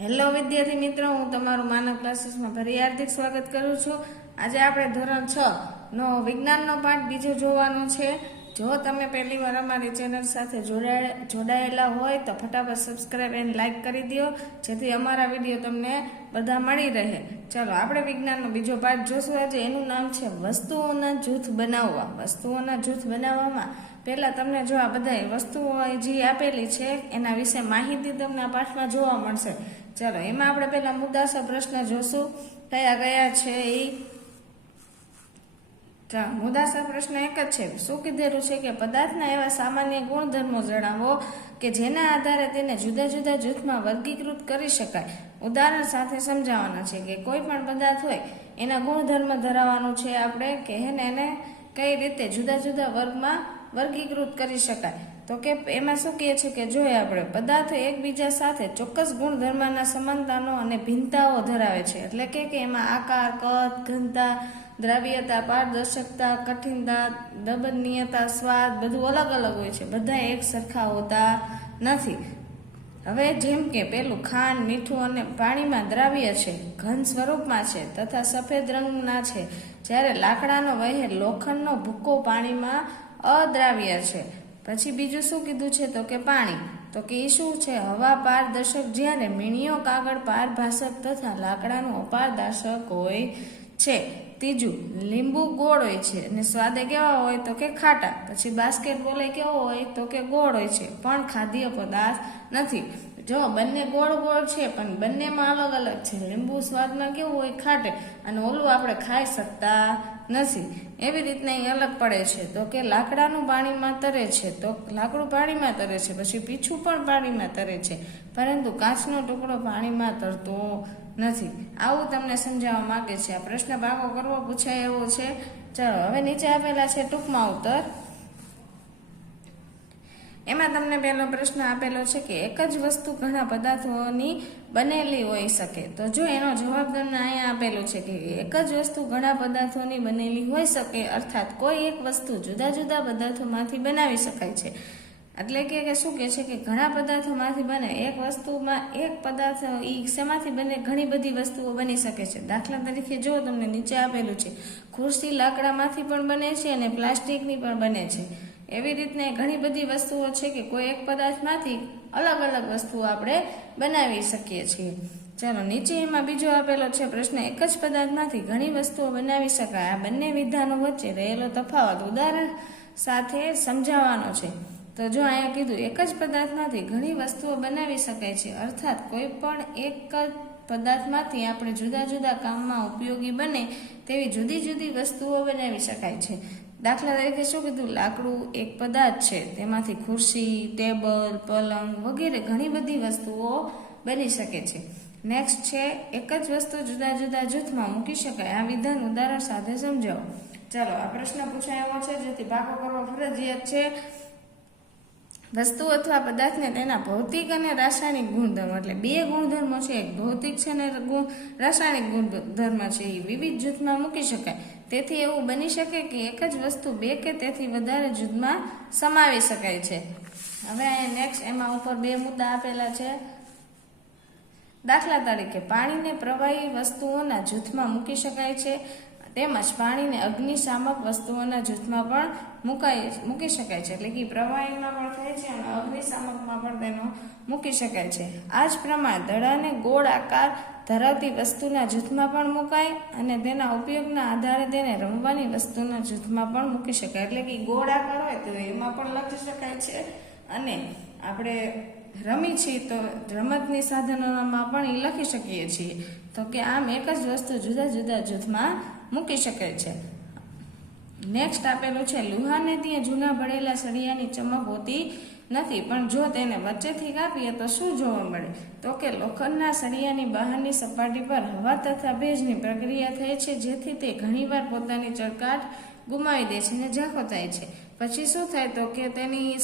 Hello વિદ્યાર્થી મિત્રો, હું તમારું માનવ ક્લાસીસમાં ફરી હાર્દિક સ્વાગત કરું છું. આજે આપણે ધોરણ છ, નો વિજ્ઞાનનો પાઠ બીજો જોવાનો છે. જો તમે પહેલી વાર અમારી ચેનલ સાથે જોડાય- જોડાયેલા હોય તો ફટાફટ સબસ્ક્રાઈબ એન્ડ લાઇક કરી દો, જેથી અમારા વીડિયો તમને બધા મળી રહે. ચાલો, આપણે વિજ્ઞાનનો બીજો પાઠ જોશું. આજે એનું નામ છે વસ્તુઓના જૂથ બનાવવા. વસ્તુઓના જૂથ બનાવવામાં પહેલાં તમને જો આ બધા વસ્તુઓ જે આપેલી છે, એના વિશે માહિતી તમને આ પાઠમાં જોવા મળશે. ચાલો, એમાં આપણે પહેલા મુદ્દાસર પ્રશ્ન જોશું. કયા કયા છે એ મુદ્દાસર પ્રશ્ન એક જ છે. શું કીધેલું છે કે પદાર્થના એવા સામાન્ય ગુણધર્મો જણાવો કે જેના આધારે તેને જુદા જુદા જૂથમાં વર્ગીકૃત કરી શકાય? ઉદાહરણ સાથે સમજાવવાના છે કે કોઈ પણ પદાર્થ હોય, એના ગુણધર્મ ધરાવવાનું છે આપણે, કે એને કઈ રીતે જુદા જુદા વર્ગમાં વર્ગીકૃત કરી શકાય? તો કે એમાં શું કહે છે કે જોઈએ આપણે, પદાર્થો એકબીજા સાથે ચોક્કસ ગુણધર્મના સમાનતાનો અને ભિન્નતાઓ ધરાવે છે. એટલે કે એમાં આકાર, કદ, ઘનતા, દ્રાવ્યતા, પારદર્શકતા, કઠિનતા, દબનીયતા, સ્વાદ બધું અલગ અલગ હોય છે. બધા એક સરખા હોતા નથી. હવે જેમ કે પેલું ખાંડ, મીઠું અને પાણીમાં દ્રાવ્ય છે, ઘન સ્વરૂપમાં છે તથા સફેદ રંગના છે. જ્યારે લાકડાનો વહેર લોખંડનો ભૂકો પાણીમાં અદ્રાવ્ય છે. પછી બીજું શું કીધું છે? તો કે પાણી. તો કે એ શું છે? હવા પારદર્શક જ્યારે મીણીઓ કાગળ પારભાષક તથા લાકડાનું અપારદર્શક હોય છે. ત્રીજું, લીંબુ ગોળ હોય છે. અને સ્વાદે કેવા હોય? તો કે ખાટા. પછી બાસ્કેટબોલ એ કેવો હોય? તો કે ગોળ હોય છે. પણ ખાદ્ય પદાર્થ નથી. જો, બંને ગોળ ગોળ છે, પણ બંનેમાં અલગ અલગ છે. લીંબુ સ્વાદમાં કેવું હોય, ખાટે. અને ઓલું આપણે ખાઈ શકતા નથી. એવી રીતના એ અલગ પડે છે. તો કે લાકડાનું પાણીમાં તરે છે, તો લાકડું પાણીમાં તરે છે, પછી પીછું પણ પાણીમાં તરે છે. પરંતુ કાચનો ટુકડો પાણીમાં તરતો નથી. આવું તમને સમજાવવા માંગે છે. આ પ્રશ્ન ભાગો કરવો પૂછાય એવો છે. ચાલો, હવે નીચે આપેલા છે ટૂંકમાં ઉત્તર. એમાં તમને પહેલો પ્રશ્ન આપેલો છે કે એક જ વસ્તુ ઘણા પદાર્થોની બનેલી હોઈ શકે. તો જો એનો જવાબ તમને અહીંયા આપેલો છે કે એક જ વસ્તુ ઘણા પદાર્થોની બનેલી હોઈ શકે, અર્થાત કોઈ એક વસ્તુ જુદા જુદા પદાર્થોમાંથી બનાવી શકાય છે. એટલે કે શું કે છે કે ઘણા પદાર્થોમાંથી બને, એક વસ્તુમાં એક પદાર્થ ઈ શેમાંથી બને, ઘણી બધી વસ્તુઓ બની શકે છે. દાખલા તરીકે જો તમને નીચે આપેલું છે, ખુરશી લાકડામાંથી પણ બને છે અને પ્લાસ્ટિકની પણ બને છે. એવી રીતના ઘણી બધી વસ્તુઓ છે કે કોઈ એક પદાર્થમાંથી અલગ અલગ વસ્તુઓ આપણે બનાવી શકીએ છીએ. ચાલો, નીચે એમાં બીજો આપેલો છે પ્રશ્ન, એક જ પદાર્થમાંથી ઘણી વસ્તુઓ બનાવી શકાય. આ બંને વિધાનો વચ્ચે રહેલો તફાવત ઉદાહરણ સાથે સમજાવવાનો છે. તો જો અહીંયા કીધું, એક જ પદાર્થમાંથી ઘણી વસ્તુઓ બનાવી શકાય છે, અર્થાત કોઈ પણ એક જ પદાર્થમાંથી આપણે જુદા જુદા કામમાં ઉપયોગી બને તેવી જુદી જુદી વસ્તુઓ બનાવી શકાય છે. દાખલા તરીકે શું કીધું? લાકડું એક પદાર્થ છે. તેમાંથી ખુરશી, ટેબલ, પલંગ વગેરે ઘણી બધી વસ્તુઓ બની શકે છે. નેક્સ્ટ છે, એક જ વસ્તુ જુદા જુદા જૂથમાં મૂકી શકાય. આ વિધાન ઉદાહરણ સાથે સમજાવો. ચાલો, આ પ્રશ્ન પૂછાયો છે, જેથી ભાગો કરવો ફરજિયાત છે. વસ્તુ અથવા પદાર્થને તેના ભૌતિક અને રાસાયણિક ગુણધર્મ, એટલે બે ગુણધર્મો છે. એક ભૌતિક છે અને ગુણ, રાસાયણિક ગુણધર્મ છે. એ વિવિધ જૂથમાં મૂકી શકાય. તેથી એવું બની શકે કે એક જ વસ્તુ બે કે તેથી વધારે જૂથમાં સમાવી શકાય છે. હવે અહીંયા નેક્સ્ટ એમાં ઉપર બે મુદ્દા આપેલા છે. દાખલા તરીકે, પાણીને પ્રવાહી વસ્તુઓના જૂથમાં મૂકી શકાય છે. તેમજ પાણીને અગ્નિશામક વસ્તુઓના જૂથમાં પણ મુકાઈ, મૂકી શકાય છે. એટલે કે પ્રવાહીમાં પણ થાય છે અને અગ્નિશામકમાં પણ તેનો મૂકી શકાય છે. આ જ પ્રમાણે દડાને ગોળ આકાર ધરાવતી વસ્તુના જૂથમાં પણ મુકાય અને તેના ઉપયોગના આધારે તેને રમવાની વસ્તુના જૂથમાં પણ મૂકી શકાય. એટલે કે ગોળ આકાર હોય તો એમાં પણ લખી શકાય છે. અને આપણે રમી છીએ તો રમતની સાધનોમાં પણ એ લખી શકીએ છીએ. તો કે આમ એક જ વસ્તુ જુદા જુદા જૂથમાં મૂકી શકે છે. નેક્સ્ટ આપેલું છે, લુહાને ત્યાં જૂના ભળેલા સળિયાની ચમક હોતી નથી, પણ જો તેને વચ્ચેથી કાપીએ તો શું જોવા મળે? તો કે લોખંડના સળિયાની બહારની સપાટી પર હવા તથા ભેજની પ્રક્રિયા થાય છે, જેથી તે ઘણીવાર પોતાની ચળકાટ ગુમાવી દે છે અને ઝાંખો થાય છે. પછી શું થાય તો કે તેની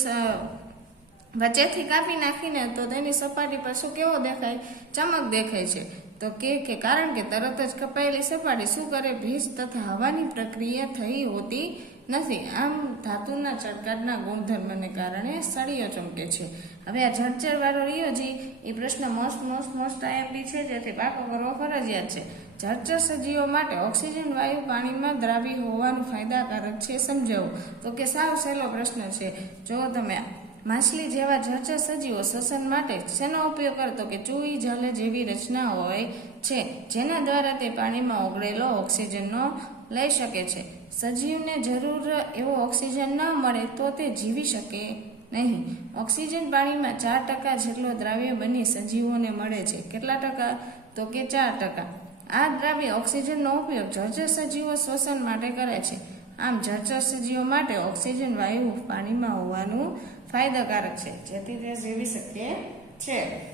વચ્ચેથી કાપી નાખીને તો તેની સપાટી પર શું કેવો દેખાય? ચમક દેખાય છે. તો કે કે કારણ કે તરત જ કપાયેલી સપાટી શું કરે? ભેજ તથા હવાની પ્રક્રિયા થઈ હોતી નથી. આમ ધાતુના ચળકાટના ગુણધર્મને કારણે સળીઓ ચમકે છે. હવે આ જળચર વાળો રહ્યો જી એ પ્રશ્ન મોસ્ટ મોસ્ટ મોસ્ટ આઈએમપી છે, જેથી પાકો કરવો ફરજિયાત છે. જળચર સજીવો માટે ઓક્સિજન, વાયુ, પાણીમાં દ્રાવી હોવાનું ફાયદાકારક છે સમજાવો. તો કે સાવ સહેલો પ્રશ્ન છે. જો તમે માછલી જેવા જળચર સજીવો શ્વસન માટે શેનો ઉપયોગ કરતો કે ચૂઈ, જલ જેવી રચના હોય છે, જેના દ્વારા તે પાણીમાં ઓગળેલો ઓક્સિજનનો લઈ શકે છે. સજીવને જરૂર એવો ઓક્સિજન ન મળે તો તે જીવી શકે નહીં. ઓક્સિજન પાણીમાં ચાર ટકા જેટલો દ્રાવ્ય બની સજીવોને મળે છે. કેટલા ટકા? તો કે ચાર ટકા. આ દ્રાવ્ય ઓક્સિજનનો ઉપયોગ જળચર સજીવો શ્વસન માટે કરે છે. આમ જળચર સજીવો માટે ઓક્સિજન, વાયુ, પાણીમાં હોવાનું ફાયદાકારક છે. જેથી તે જીવી શકે છે.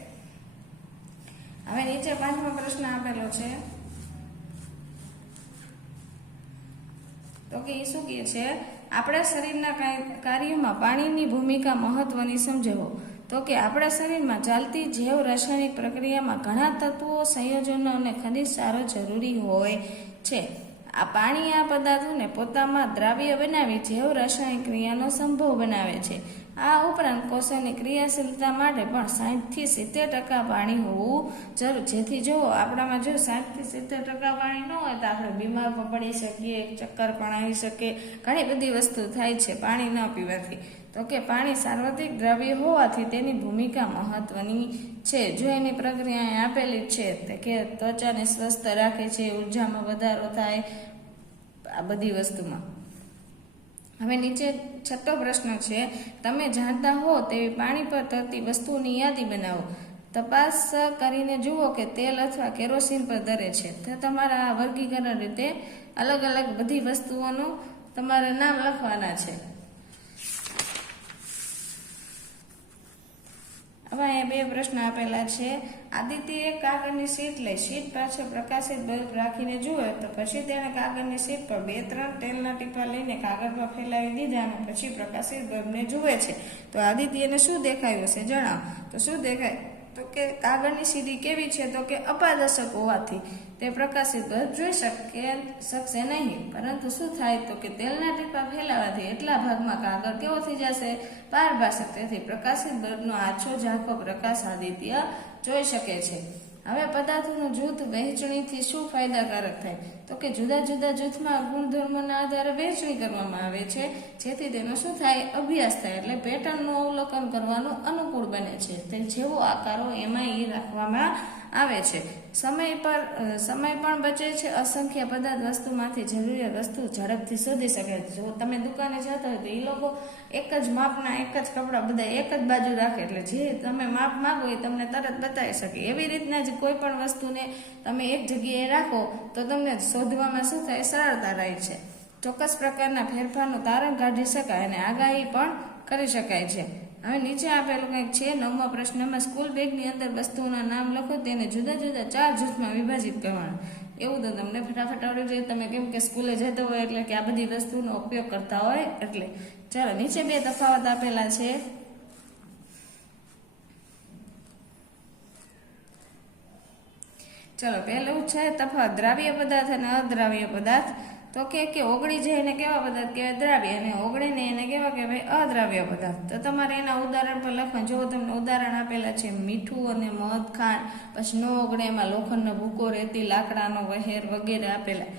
હવે નીચે પાંચમો પ્રશ્ન આપેલો છે. તો કે એ શું કહે છે? આપણા શરીરના કાર્યમાં પાણીની ભૂમિકા મહત્વની સમજવો. તો કે, આપણા શરીરમાં ચાલતી જૈવ રાસાયણિક પ્રક્રિયામાં ઘણા તત્વો, સંયોજનો અને ખનિજ સારો જરૂરી હોય છે. આ પાણી આ પદાર્થોને પોતામાં દ્રાવ્ય બનાવી જૈવ રાસાયણિક ક્રિયાનો સંભવ બનાવે છે. આ ઉપરાંત કોષોની ક્રિયાશીલતા માટે પણ સાઠથી સિત્તેર ટકા પાણી હોવું જરૂર. જેથી જો આપણામાં જો સાઠથી સિત્તેર ટકા પાણી ન હોય તો આપણે બીમાર પણ પડી શકીએ ચક્કર પણ આવી શકે. ઘણી બધી વસ્તુ થાય છે પાણી ન પીવાથી. તો કે પાણી સાર્વત્રિક દ્રવ્ય હોવાથી તેની ભૂમિકા મહત્વની છે. જો એની પ્રક્રિયા આપેલી છે કે ત્વચાને સ્વસ્થ રાખે છે, ઉર્જામાં વધારો થાય આ બધી વસ્તુમાં. હવે નીચે છઠ્ઠો પ્રશ્ન છે, તમે જાણતા હો તેવી પાણી પર તરતી વસ્તુઓની યાદી બનાવો. તપાસ કરીને જુઓ કે તેલ અથવા કેરોસીન પર દરે છે. તો તમારા આ વર્ગીકરણ રીતે અલગ અલગ બધી વસ્તુઓનું તમારે નામ લખવાના છે. હવે અહીંયા બે પ્રશ્ન આપેલા છે. આદિત્ય એક કાગળની શીટ લઈ, શીટ પાછળ પ્રકાશિત બલ્બ રાખીને જુએ તો પછી તેણે કાગળની શીટ પર બે ત્રણ તેલના ટીપા લઈને કાગળ પર ફેલાવી દીધા અને પછી પ્રકાશિત બલ્બને જુએ છે. તો આદિત્યને શું દેખાયું હશે? જણાવો. તો શું દેખાય? તો કે કાગળની સીડી કેવી છે તો કે અપારદર્શક હોવાથી તે પ્રકાશિત બલ્બ જોઈ શકે શકશે નહીં. પરંતુ શું થાય તો કે તેલના ટીપા ફેલાવાથી એટલા ભાગમાં કાગળ કેવો થઈ જશે? પારભાષક તેથી પ્રકાશિત બલ્બનો આછો ઝાંખો પ્રકાશ આદિત્ય જોઈ શકે છે. હવે પદાર્થોનું જૂથ વહેંચણીથી શું ફાયદાકારક થાય? તો કે જુદા જુદા જૂથમાં ગુણધર્મોના આધારે વહેંચણી કરવામાં આવે છે, જેથી તેનો શું થાય? અભ્યાસ થાય, એટલે પેટર્નનું અવલોકન કરવાનું અનુકૂળ બને છે. તે જેવો આકારો એમાં એ રાખવામાં આવે છે. સમય પર સમય પણ બચે છે. અસંખ્ય પદાર્થ વસ્તુમાંથી જરૂરિયાત વસ્તુ ઝડપથી શોધી શકે. છે જો તમે દુકાને જતા હોય તો એ લોકો એક જ માપના, એક જ કપડાં બધા એક જ બાજુ રાખે. એટલે જે તમે માપ માગો એ તમને તરત બતાવી શકે. એવી રીતના જ કોઈ પણ વસ્તુને તમે એક જગ્યાએ રાખો તો તમને શોધવામાં શું થાય? સરળતા રહે છે. ચોક્કસ પ્રકારના ફેરફારનું તારણ કાઢી શકાય અને આગાહી પણ કરી શકાય છે. હવે નીચે આપેલું કંઈક છે, નવમા પ્રશ્નમાં સ્કૂલ બેગની અંદર વસ્તુઓના નામ લખો, તેને જુદા જુદા ચાર જૂથમાં વિભાજિત કરવાના. એવું તો તમને ફટાફટ આવડવું જોઈએ તમે કેમ કે સ્કૂલે જતો હોય એટલે કે આ બધી વસ્તુનો ઉપયોગ કરતા હોય એટલે. ચાલો, નીચે બે તફાવત આપેલા છે. ચલો, પહેલું છે તફાવત, દ્રાવ્ય પદાર્થ અને અદ્રાવ્ય પદાર્થ. તો કે કે ઓગળી જાય એને કેવા પદાર્થ કહેવાય દ્રાવ્ય અને ઓગળે ને એને કેવા કહેવાય અદ્રાવ્ય પદાર્થ. તો તમારે એના ઉદાહરણ પર લખવા જો તમને ઉદાહરણ આપેલા છે, મીઠું અને મધ ખાંડ, પછી ન ઓગળે એમાં લોખંડનો ભૂકો રેતી, લાકડાનો વહેર વગેરે આપેલા.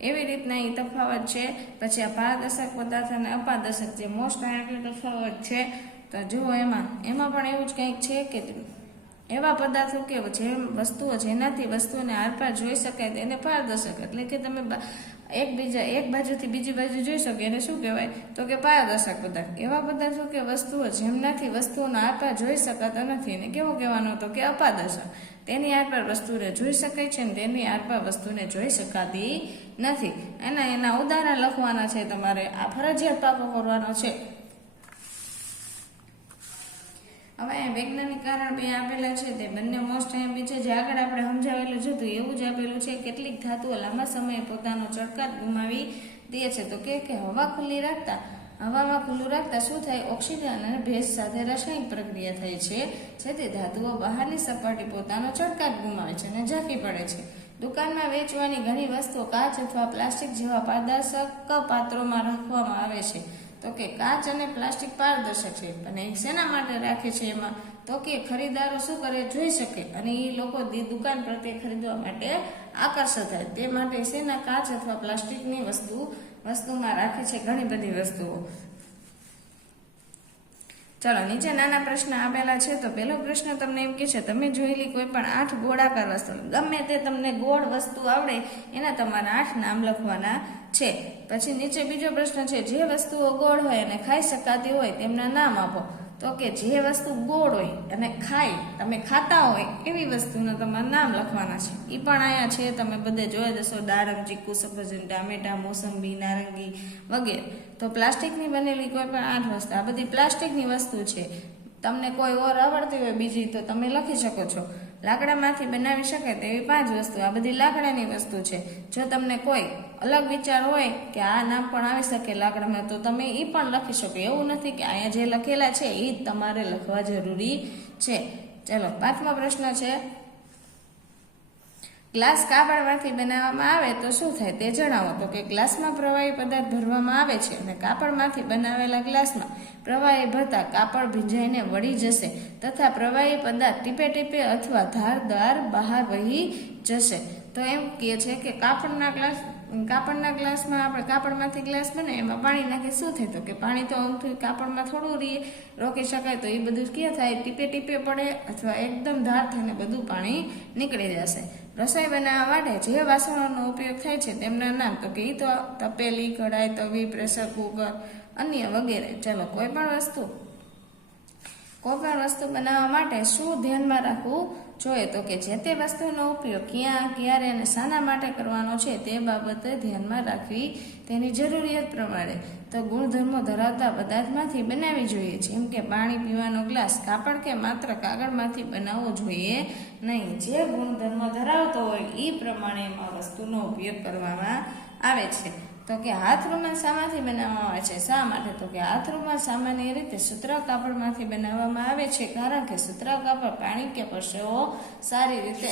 એવી રીતના એ તફાવત છે. પછી આ પારદર્શક પદાર્થ અને અપારદર્શક જે મોસ્ટ આટલું તફાવત છે, તો જુઓ એમાં એમાં પણ એવું જ કંઈક છે કે એવા પદાર્થો કે જે વસ્તુઓ જેનાથી વસ્તુઓને આરપાર જોઈ શકાય તેને પારદર્શક. એટલે કે તમે એકબીજા એક બાજુથી બીજી બાજુ જોઈ શકો એને શું કહેવાય? તો કે પારદર્શક પદાર્થ. એવા પદાર્થો કે વસ્તુઓ જેમનાથી વસ્તુઓના આરપાર જોઈ શકાતા નથી. એને કેવો કહેવાનો તો કે અપારદર્શક તેની આરપાર વસ્તુને જોઈ શકાય છે ને તેની આરપાર વસ્તુને જોઈ શકાતી નથી. એના એના ઉદાહરણ લખવાના છે તમારે. આ ફરજિયાત પાકો કરવાનો છે. હવે વૈજ્ઞાનિક કારણ બે આપેલા છે, તે બંને મોસ્ટ એમ્પી છે. જે આગળ આપણે સમજાવેલું જ હતું એવું જ આપેલું છે, કેટલીક ધાતુઓ લાંબા સમયે પોતાનો ચળકાટ ગુમાવી દે છે. તો કે કે હવા ખુલ્લી રાખતા, હવામાં ખુલ્લું રાખતા શું થાય? ઓક્સિજન અને ભેજ સાથે રાસાયણિક પ્રક્રિયા થાય છે, જેથી ધાતુઓ બહારની સપાટી પોતાનો ચળકાટ ગુમાવે છે અને ઝાંકી પડે છે. દુકાનમાં વેચવાની ઘણી વસ્તુઓ કાચ અથવા પ્લાસ્ટિક જેવા પારદર્શક પાત્રોમાં રાખવામાં આવે છે. તો કે કાચ અને પ્લાસ્ટિક પારદર્શક છે. અને શેના માટે રાખે છે એમાં? તો કે ખરીદારો શું કરે? જોઈ શકે. અને એ લોકો દુકાન પ્રત્યે ખરીદવા માટે આકર્ષિત થાય. તે માટે શેના કાચ અથવા પ્લાસ્ટિકની વસ્તુ વસ્તુમાં રાખે છે ઘણી બધી વસ્તુઓ. ચાલો, નીચે નાના પ્રશ્ન આપેલા છે. તો પહેલો પ્રશ્ન તમને એમ કે છે, તમે જોયેલી કોઈ પણ આઠ ગોળાકાર વસ્તુ ગમે તે તમને ગોળ વસ્તુ આવડે, એના તમારા આઠ નામ લખવાના છે. પછી નીચે બીજો પ્રશ્ન છે, જે વસ્તુઓ ગોળ હોય અને ખાઈ શકાતી હોય, તેમના નામ આપો. તો કે જે વસ્તુ ગોળ હોય અને ખાય, તમે ખાતા હોય, એવી વસ્તુનું તમારે નામ લખવાના છે. એ પણ અહીંયા છે, તમે બધે જોઈ જશો દાડમ ચીકુ, સફરજન, ટામેટા, મોસંબી, નારંગી વગેરે. તો પ્લાસ્ટિકની બનેલી કોઈ પણ આઠ વસ્તુ, આ બધી પ્લાસ્ટિકની વસ્તુ છે. તમને કોઈ ઓર આવડતી હોય બીજી, તો તમે લખી શકો છો. લાકડામાંથી બનાવી શકે તેવી પાંચ વસ્તુ. આ બધી લાકડાની વસ્તુ છે. જો તમને કોઈ અલગ વિચાર હોય કે આ નામ પણ આવી શકે લાકડામાં, તો તમે એ પણ લખી શકો. એવું નથી કે અહીંયા જે લખેલા છે એ તમારે લખવા જરૂરી છે. ચલો, પાંચમો પ્રશ્ન છે. ગ્લાસ કાપડમાંથી બનાવવામાં આવે તો શું થાય તે જણાવો. તો કે ગ્લાસમાં પ્રવાહી પદાર્થ ભરવામાં આવે છે અને કાપડમાંથી બનાવેલા ગ્લાસમાં પ્રવાહી ભરતા કાપડ ભીંજાઈને વળી જશે તથા પ્રવાહી પદાર્થ ટીપે ટીપે અથવા ધારદાર બહાર વહી જશે. તો એમ કહે છે કે કાપડના ગ્લાસ, કાપડના ગ્લાસમાં આપણે કાપડમાંથી ગ્લાસ બને એમાં પાણી નાખી શું થાય તો કે પાણી તો અમથું કાપડમાં થોડું રીએ રોકી શકાય તો એ બધું ક્યાં થાય? ટીપે ટીપે પડે અથવા એકદમ ધાર થઈને બધું પાણી નીકળી જશે. રસોઈ બનાવવા માટે જે વાસણોનો ઉપયોગ થાય છે તેમના નામ તો કે તો તપેલી, કઢાઈ, તવી, પ્રેશર કુકર, અન્ય વગેરે. ચાલો, કોઈ પણ વસ્તુ, કોઈ પણ વસ્તુ બનાવવા માટે શું ધ્યાનમાં રાખવું? જોઈએ તો કે જે તે વસ્તુનો ઉપયોગ ક્યાં, ક્યારે અને શાના માટે કરવાનો છે તે બાબતે ધ્યાનમાં રાખવી તેની જરૂરિયાત પ્રમાણે. તો ગુણધર્મો ધરાવતા પદાર્થમાંથી બનાવવી જોઈએ, જેમ કે પાણી પીવાનો ગ્લાસ, કાપડ કે માત્ર કાગળમાંથી બનાવવો જોઈએ નહીં. જે ગુણધર્મો ધરાવતો હોય એ પ્રમાણે એમાં વસ્તુનો ઉપયોગ કરવામાં આવે છે. તો કે હાથ રૂમાલ શામાંથી બનાવવામાં આવે છે. શા માટે? તો કે હાથ રૂમાલ સામાન્ય રીતે સુતરાઉ કાપડમાંથી બનાવવામાં આવે છે કારણ કે સૂતરા કાપડ પાણી કે પરસેવો સારી રીતે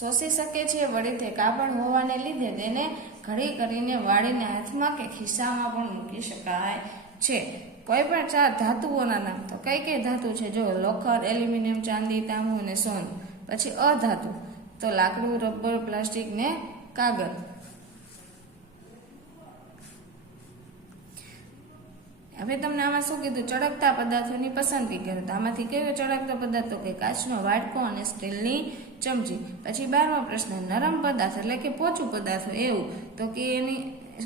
શોષી શકે છે. વળી તે કાપડ હોવાને લીધે તેને ઘડી કરીને વાળીને હાથમાં કે ખિસ્સામાં પણ મૂકી શકાય છે. કોઈ પણ ચાર ધાતુઓના નામ તો કઈ કઈ ધાતુ છે? જો લોખર, એલ્યુમિનિયમ, ચાંદી, તાંબુ અને સોનું. પછી અધાતુ. તો લાકડું, રબર, પ્લાસ્ટિક ને કાગળ. હવે તમને આમાં શું કીધું? ચળકતા પદાર્થોની પસંદગી કરો. તો આમાંથી કયો ચળકતો પદાર્થ? કે કાચનો વાટકો અને સ્ટીલની ચમચી. પછી બારમો પ્રશ્ન, નરમ પદાર્થ એટલે કે પોચું પદાર્થ એવું. તો કે એની,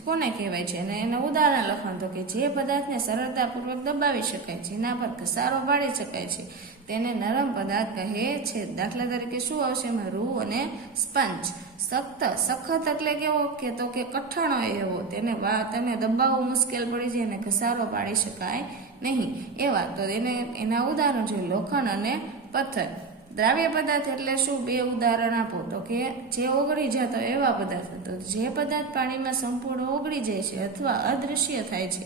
કોને કહેવાય છે? અને એનું ઉદાહરણ લખવાનું, તો કે જે પદાર્થને સરળતાપૂર્વક દબાવી શકાય જેના પર ઘસારો પાડી શકાય છે. તેને નરમ પદાર્થ કહે છે. દાખલા તરીકે શું આવશે? એમાં રૂ અને સ્પંજ. સખ્ત, સખત એટલે કેવો? કે તો કે કઠણ હોય એવો. તેને તેને દબાવવું મુશ્કેલ પડી જાય અને ઘસારો પાડી શકાય નહીં. એવા, તો એને, એના ઉદાહરણ છે લોખંડ અને પથ્થર. દ્રાવ્ય પદાર્થ એટલે શું? બે ઉદાહરણ આપો. તો કે જે ઓગળી જતો એવા પદાર્થ. તો જે પદાર્થ પાણીમાં સંપૂર્ણ ઓગળી જાય છે અથવા અદૃશ્ય થાય છે,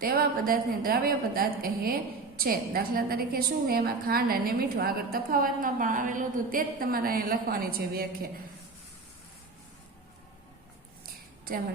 તેવા પદાર્થને દ્રાવ્ય પદાર્થ કહે છે. દાખલા તરીકે શું એમાં ખાંડ અને મીઠું આગળ તફાવતમાં પણ આવેલું હતું. તે જ તમારે અહીં લખવાની છે વ્યાખ્યા.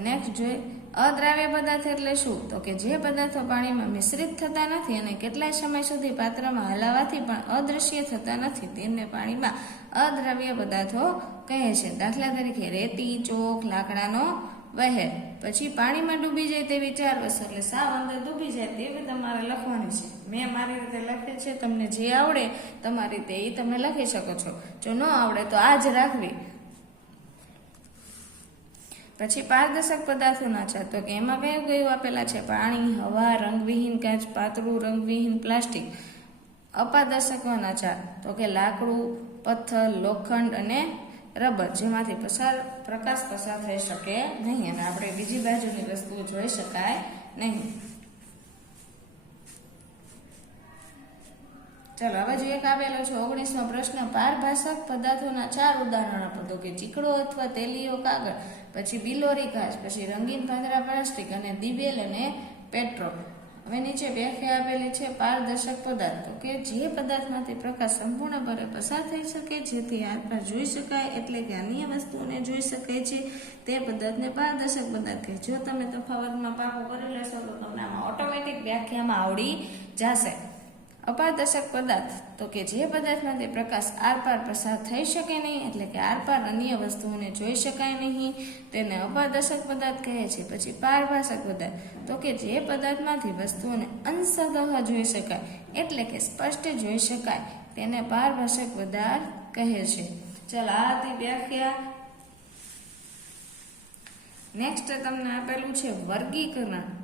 નેક્સ્ટ જોઈએ. અદ્રાવ્ય પદાર્થ એટલે શું? તો કે જે પદાર્થો પાણીમાં મિશ્રિત થતા નથી અને કેટલાય સમય સુધી પાત્રમાં હલાવાથી પણ અદૃશ્ય થતા નથી, તેમને પાણીમાં અદ્રાવ્ય પદાર્થો કહે છે. દાખલા તરીકે રેતી ચોક લાકડાનો વહેર પછી પાણીમાં ડૂબી જાય તેવી ચાર વસ્તુ, એટલે સાવ અંદર ડૂબી જાય તેવી તમારે લખવાની છે. મેં મારી રીતે લખેલ છે, તમને જે આવડે તમારી રીતે એ તમે લખી શકો છો. જો ન આવડે તો આ જ રાખવી. પછી પારદર્શક પદાર્થોના છે, તો કે એમાં કયું કયું આપેલા છે, પાણી, હવા, રંગવિહીન કાચ, પાતળું રંગવિહીન પ્લાસ્ટિક. અપારદર્શકોના ચાર તો કે લાકડું, પથ્થર, લોખંડ અને રબર જેમાંથી પસાર, પ્રકાશ પસાર થઈ શકે નહીં અને આપણે બીજી બાજુની વસ્તુઓ જોઈ શકાય નહીં. ચાલો, હવે જો એક આપેલો છે, ઓગણીસમો પ્રશ્ન પારભાષક પદાર્થોના ચાર ઉદાહરણ આપો તો કે ચીકડો અથવા તેલીયો કાગળ, પછી બિલોરી ઘાસ, પછી રંગીન પાંદડા પ્લાસ્ટિક અને દિવેલ અને પેટ્રોલ. હવે નીચે વ્યાખ્યા આપેલી છે પારદર્શક પદાર્થો કે જે પદાર્થમાંથી પ્રકાશ સંપૂર્ણપણે પસાર થઈ શકે, જેથી આરપાર જોઈ શકાય એટલે કે અન્ય વસ્તુઓને જોઈ શકાય છે. તે પદાર્થને પારદર્શક પદાર્થ કહે જો તમે તફાવતમાં પાકો કરી લેશો તો તમને આમાં ઓટોમેટિક વ્યાખ્યામાં આવડી જશે. અપારદર્શક પદાર્થ. તો કે જે પદાર્થમાંથી પ્રકાશ આરપાર પસાર થઈ શકે નહીં, એટલે કે આરપાર અન્ય વસ્તુઓને જોઈ શકાય નહીં, તેને અપારદર્શક પદાર્થ કહે છે, પછી પારભાષક પદાર્થ. તો કે જે પદાર્થમાંથી વસ્તુઓને અંશતઃ જોઈ શકાય, એટલે કે સ્પષ્ટ જોઈ શકાય, તેને પારભાષક પદાર્થ કહે છે. ચાલો, આ હતી વ્યાખ્યા. નેક્સ્ટ તમને આપેલું છે વર્ગીકરણ.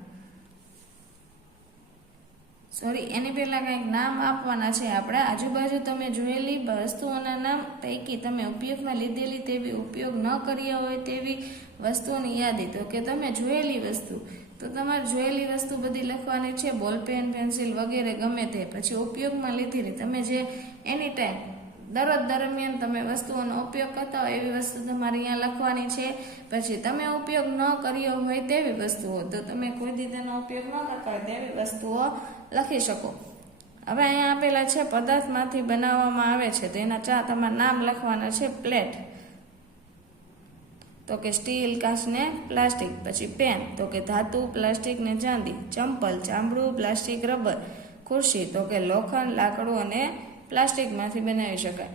સોરી એની પહેલાં કંઈક નામ આપવાના છે આપણે. આજુબાજુ તમે જોયેલી વસ્તુઓના નામ પૈકી તમે ઉપયોગમાં લીધેલી તેવી ઉપયોગ ન કર્યા હોય તેવી વસ્તુઓની યાદી. તો કે તમે જોયેલી વસ્તુ, તો તમારે જોયેલી વસ્તુ બધી લખવાની છે બોલપેન પેન્સિલ વગેરે ગમે તે. પછી ઉપયોગમાં લીધેલી તમે જે એની ટાઈમ દરરોજ દરમિયાન તમે વસ્તુઓનો ઉપયોગ કરતા હોય એવી વસ્તુ તમારે અહીંયા લખવાની છે. પછી તમે ઉપયોગ ન કર્યો હોય તેવી વસ્તુઓ, તો તમે કોઈ દી ઉપયોગ ન કરતા હોય તેવી વસ્તુઓ લખી શકો. હવે અહીંયા આપેલા છે, પદાર્થમાંથી બનાવવામાં આવે છે, તો એના ચા તમારે નામ લખવાના છે, પ્લેટ. તો કે સ્ટીલ કાચ ને પ્લાસ્ટિક, પછી પેન. તો કે ધાતુ, પ્લાસ્ટિક ને ચાંદી. ચંપલ, ચામડું, પ્લાસ્ટિક, રબર. ખુરશી, તો કે લોખંડ, લાકડું અને પ્લાસ્ટિકમાંથી બનાવી શકાય.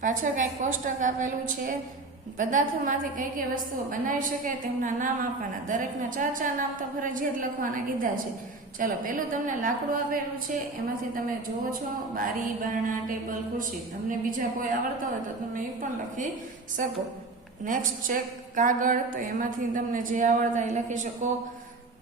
પાછળ કાંઈ કોષ્ટક આપેલું છે પદાર્થોમાંથી કઈ કઈ વસ્તુઓ બનાવી શકાય તેમના નામ આપવાના. દરેકના ચાર ચાર નામ તો ફરજિયાત લખવાના કીધા છે. ચાલો, પેલું તમને લાકડું આપેલું છે, એમાંથી તમે જુઓ છો, બારી, બારણા, ટેબલ, ખુરશી. તમને બીજા કોઈ આવડતા હોય તો તમે એ પણ લખી શકો. નેક્સ્ટ છે કાગળ, તો એમાંથી તમને જે આવડતા એ લખી શકો.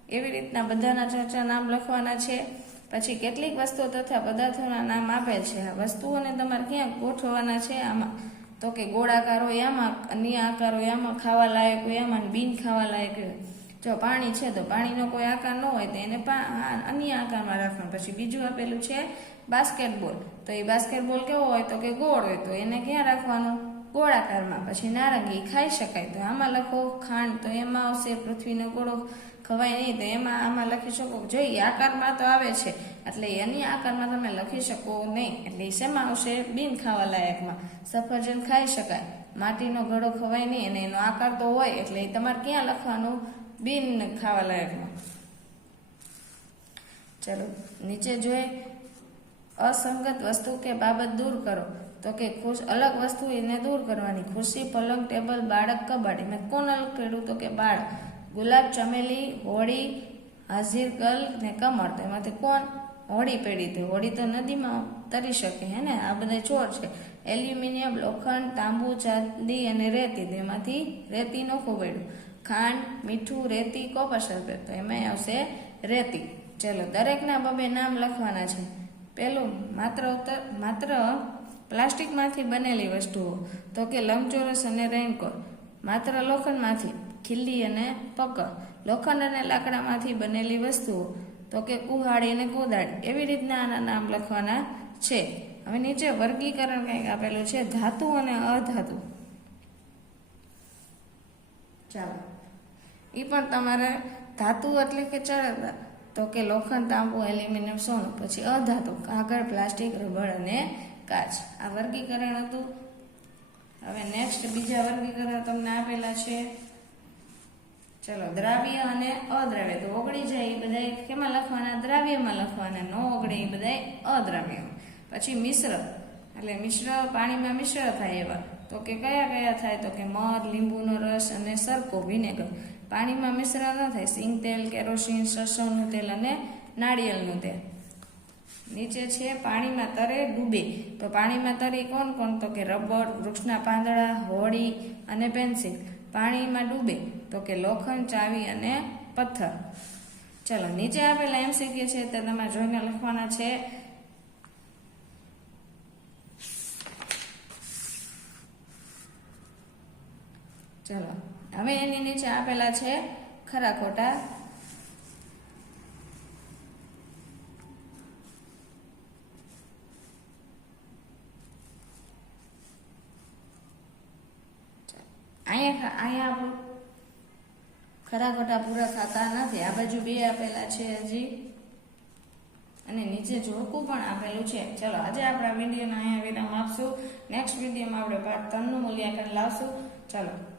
એવી રીતના બધાના ચાર ચાર નામ લખવાના છે. પછી કેટલીક વસ્તુઓ તથા પદાર્થોના નામ આપેલ છે. આ વસ્તુઓને તમારે ક્યાં ગોઠવવાના છે. આમાં તો કે ગોળાકાર હોય આમાં, અન્ય આકાર હોય આમાં ખાવા લાયક હોય આમાં બિન ખાવા લાયક હોય. જો પાણી છે તો પાણીનો કોઈ આકાર ન હોય તો એને અન્ય આકારમાં રાખવાનું. પછી બીજું આપેલું છે બાસ્કેટબોલ. તો એ બાસ્કેટબોલ કેવો હોય તો કે ગોળ હોય તો એને ક્યાં રાખવાનું? ગોળાકારમાં. પછી નારંગી ખાઈ શકાય. તો આમાં લખો ખાંડ. તો એમાં આવશે પૃથ્વીનો ગોળો ખવાય નહીં તો એમાં આમાં લખી શકો. જોઈએ આકારમાં તો આવે છે, એટલે એની આકારમાં તમે લખી શકો નહીં. એટલે શેમાં આવશે? બિન ખાવા લાયકમાં સફરજન ખાઈ શકાય. માટીનો ઘડો ખવાય નહીં અને એનો આકાર તો હોય, એટલે તમારે ક્યાં લખવાનું? બિન ખાવા લાયકમાં ચલો, નીચે જોઈએ. અસંગત વસ્તુ કે બાબત દૂર કરો. તો કે ખુશ, અલગ વસ્તુ એને દૂર કરવાની. ખુરશી પલંગ, ટેબલ, બાળક કબાટ એમાં કોણ અલગ કર્યું તો કે બાળક? ગુલાબ, ચમેલી, હોળી, હાજીર, ગલ ને કમળ. તો એમાંથી કોણ હોળી પેઢી તો હોળી તો નદીમાં તરી શકે, હે ને? આ બધા ચોર છે. એલ્યુમિનિયમ, લોખંડ, તાંબુ, ચાંદી અને રેતી. તેમાંથી રેતીનો ખોબેડું ખાંડ, મીઠું, રેતી, કોપર શરબત તો એમાં આવશે રેતી. ચલો, દરેકના બબે નામ લખવાના છે. પેલું માત્ર ઉત્તર, માત્ર પ્લાસ્ટિકમાંથી બનેલી વસ્તુઓ. તો કે લંબચોરસ અને રેનકોટ માત્ર લોખંડમાંથી. ખીલ્લી અને પકડ લોખંડ અને લાકડામાંથી બનેલી વસ્તુઓ, તો કે કુહાડી અને કોદાળ એવી રીતના આના નામ લખવાના છે. હવે નીચે વર્ગીકરણ કંઈક આપેલું છે, ધાતુ અને અધાતુ. ચાલો. એ પણ તમારે ધાતુ એટલે કે ચડતા તો કે લોખંડ, તાંબુ, એલ્યુમિનિયમ, સોનું, પછી અધાતુ, કાગળ, પ્લાસ્ટિક, રબર અને કાચ. આ વર્ગીકરણ હતું. હવે નેક્સ્ટ બીજા વર્ગીકરણ તમને આપેલા છે. ચલો, દ્રાવ્ય અને અદ્રાવ્ય. તો ઓગળી જાય એ બધા કેમાં લખવાના? દ્રાવ્યમાં લખવાના. ન ઓગળે એ બધા અદ્રાવ્ય. પછી મિશ્ર. એટલે મિશ્ર પાણીમાં મિશ્ર થાય એવા. તો કે કયા કયા થાય? તો કે મધ, લીંબુનો રસ અને સરકો વિનેગર. પાણીમાં મિશ્ર ન થાય. સિંગ તેલ, કેરોસીન, સરસવનું તેલ અને નાળિયેરનું તેલ. નીચે છે પાણીમાં તરે ડૂબે. તો પાણીમાં તરી કોણ કોણ? તો કે રબર, વૃક્ષના પાંદડા હોળી અને પેન્સિલ. પાણીમાં ડૂબે. તો કે લોખંડ, ચાવી અને પથ્થર. ચલો, નીચે આપેલા એમ શીખીએ છીએ તે તમારે જોઈને લખવાના છે. ચલો, હવે એની નીચે આપેલા છે ખરા ખોટા. ખોટા પૂરા થતા નથી. આ બાજુ બે આપેલા છે હજી. અને નીચે જોડકું પણ આપેલું છે. ચલો, આજે આપણે વિડીયોને અહીંયા વિરામ આપશું. નેક્સ્ટ વિડીયોમાં આપણે પાર્ટ ત્રણનું મૂલ્યાંકન લાવશું. ચલો.